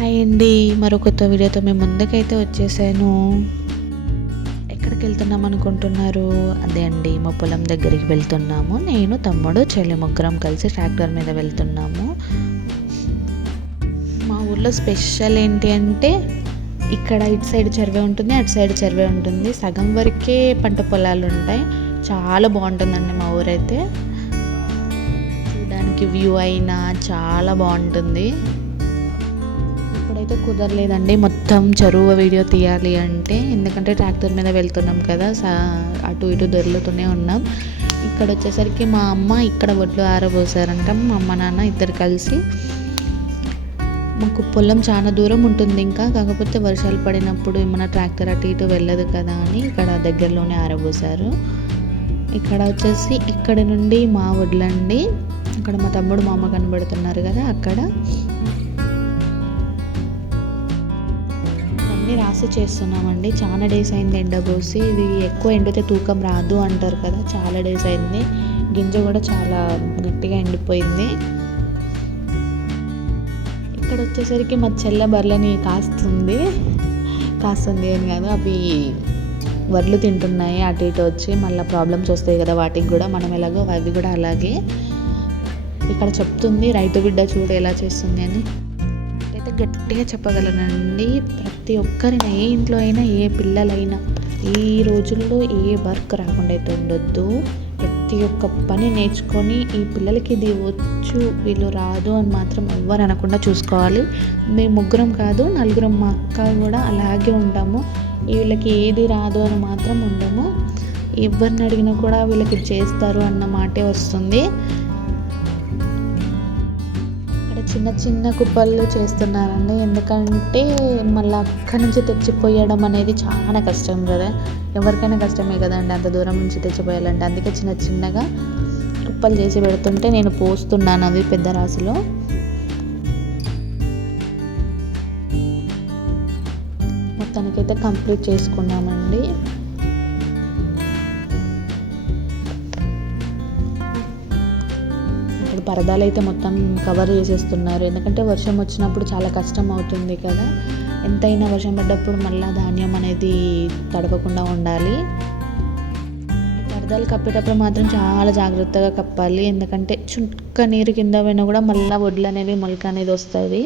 Hi అండి, మరో కొత్త వీడియోతో మేము ముందుకైతే వచ్చేసాను. ఎక్కడికి వెళ్తున్నాం అనుకుంటున్నారు? అదే అండి, మా పొలం దగ్గరికి వెళ్తున్నాము. నేను, తమ్ముడు, చెల్లి ముగ్గురం కలిసి ట్రాక్టర్ మీద వెళ్తున్నాము. మా ఊర్లో స్పెషల్ ఏంటి అంటే, ఇక్కడ ఇటు సైడ్ చెరువే ఉంటుంది, అటు సైడ్ చెరువే ఉంటుంది. సగం వరకే పంట పొలాలు ఉంటాయి. చాలా బాగుంటుందండి మా ఊరైతే. చూడడానికి వ్యూ అయినా చాలా బాగుంటుంది. ఇప్పుడైతే కుదరలేదండి మొత్తం చెరువు వీడియో తీయాలి అంటే, ఎందుకంటే ట్రాక్టర్ మీద వెళ్తున్నాం కదా, అటు ఇటు దొర్లుతూనే ఉన్నాం. ఇక్కడ వచ్చేసరికి మా అమ్మ ఇక్కడ వడ్లు ఆరబోసారంట. మా అమ్మ నాన్న ఇద్దరు కలిసి. మాకు పొలం చాలా దూరం ఉంటుంది ఇంకా, కాకపోతే వర్షాలు పడినప్పుడు ఏమైనా ట్రాక్టర్ అటు ఇటు వెళ్ళదు కదా అని ఇక్కడ దగ్గరలోనే ఆరబోసారు. ఇక్కడ వచ్చేసి ఇక్కడి నుండి మా వడ్లండి. అక్కడ మా తమ్ముడు మా అమ్మ కనబడుతున్నారు కదా, అక్కడ రాసి చేస్తున్నామండి. చాలా డేస్ అయింది ఎండబోసి. ఇది ఎక్కువ ఎండితే తూకం రాదు అంటారు కదా, చాలా డేస్ అయింది. గింజ కూడా చాలా గట్టిగా ఎండిపోయింది. ఇక్కడ వచ్చేసరికి మా చెల్ల బర్రెలని కాస్తుంది అని కాదు, అవి వడ్లు తింటున్నాయి అటు ఇటు వచ్చి. మళ్ళీ ప్రాబ్లమ్స్ వస్తాయి కదా వాటికి కూడా, మనం ఎలాగో అవి కూడా అలాగే. ఇక్కడ చెప్తుంది, రైతు బిడ్డ చూడు ఎలా చేస్తుంది అని. అయితే గట్టిగా చెప్పగలనండి, ప్రతి ఒక్కరిని, ఏ ఇంట్లో అయినా, ఏ పిల్లలైనా, ఈ రోజుల్లో ఏ వర్క్ రాకుండా అయితే ఉండొద్దు. ప్రతి ఒక్క పని నేర్చుకొని, ఈ పిల్లలకి ఇది వచ్చు వీళ్ళు రాదు అని మాత్రం ఎవ్వరు అనకుండా చూసుకోవాలి. మేము ముగ్గురం కాదు, నలుగురం, మా అక్క కూడా అలాగే ఉంటాము. వీళ్ళకి ఏది రాదు అని మాత్రం ఉండము. ఎవరిని అడిగినా కూడా వీళ్ళకి చేస్తారు అన్న మాటే వస్తుంది. చిన్న చిన్న కుప్పలు చేస్తున్నారండి, ఎందుకంటే మళ్ళీ అక్కడి నుంచి తెచ్చిపోయడం అనేది చాలా కష్టం కదా. ఎవరికైనా కష్టమే కదండి అంత దూరం నుంచి తెచ్చిపోయాలంటే. అందుకే చిన్న చిన్నగా కుప్పలు చేసి పెడుతుంటే నేను పోస్తున్నాను అవి పెద్ద రాశిలో. మొత్తానికైతే కంప్లీట్ చేసుకున్నామండి. పరదాలు అయితే మొత్తం కవర్ చేసేస్తున్నారు, ఎందుకంటే వర్షం వచ్చినప్పుడు చాలా కష్టం అవుతుంది కదా. ఎంతైనా వర్షం పడ్డప్పుడు మళ్ళీ ధాన్యం అనేది తడవకుండా ఉండాలి. పరదాలు కప్పేటప్పుడు మాత్రం చాలా జాగ్రత్తగా కప్పాలి, ఎందుకంటే చుక్క నీరు కింద పోయినా కూడా మళ్ళీ వడ్లు అనేవి మొలక అనేది వస్తుంది.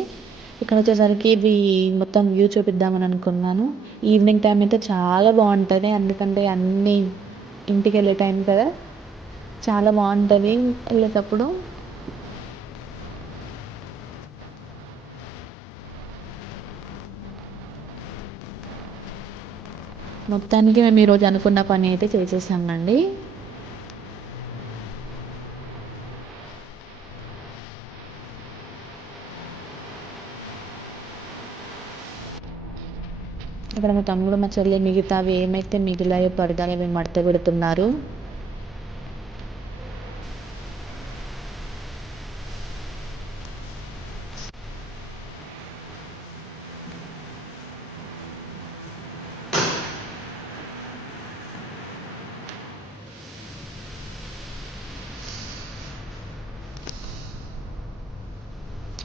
ఇక్కడ వచ్చేసరికి ఇవి మొత్తం వ్యూ చూపిద్దామని అనుకున్నాను. ఈవినింగ్ టైం అయితే చాలా బాగుంటుంది, ఎందుకంటే అన్నీ ఇంటికి వెళ్ళే టైం కదా, చాలా బాగుంటుంది వెళ్ళేటప్పుడు. మొత్తానికి మేము ఈరోజు అనుకున్న పని అయితే చేసేసామండి. ఇక్కడ మా తమ్ముడు మా చెల్లి మిగతావి ఏమైతే మిగిలాయో పరదాలు అవి మడత పెడుతున్నారు.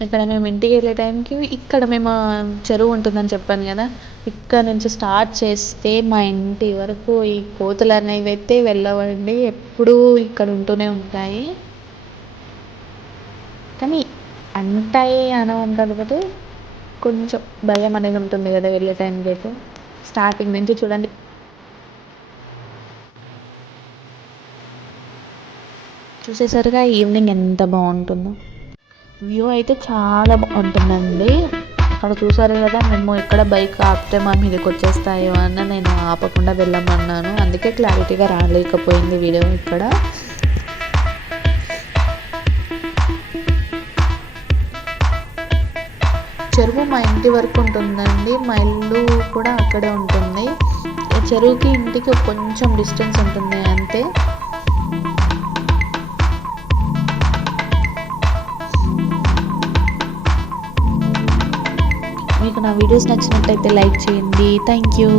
ఇక్కడ మేము ఇంటికి వెళ్ళే టైంకి, ఇక్కడ మేము చెరువు ఉంటుందని చెప్పాను కదా, ఇక్కడ నుంచి స్టార్ట్ చేస్తే మా ఇంటి వరకు ఈ కోతులు అనేవి అయితే వెళ్ళవండి, ఎప్పుడూ ఇక్కడ ఉంటూనే ఉంటాయి. కానీ అంటాయి అనవంటారు కదా, కొంచెం భయం అనేది ఉంటుంది కదా వెళ్ళే టైంకి అయితే. స్టార్టింగ్ నుంచి చూడండి, చూసేసరిగా ఈవినింగ్ ఎంత బాగుంటుందో. వ్యూ అయితే చాలా బాగుంటుందండి. అక్కడ చూసారు కదా, మేము ఇక్కడ బైక్ ఆపితే మా మీదకి వచ్చేస్తాయో అన్న నేను ఆపకుండా వెళ్ళమన్నాను, అందుకే క్లారిటీగా రాలేకపోయింది వీడియో. ఇక్కడ చెరువు మా ఇంటి వరకు ఉంటుందండి, మా ఇల్లు కూడా అక్కడే ఉంటుంది. చెరువుకి ఇంటికి కొంచెం డిస్టెన్స్ ఉంటుంది అంతే. మీకు నా వీడియోస్ నచ్చినట్టయితే లైక్ చేయండి. Thank you.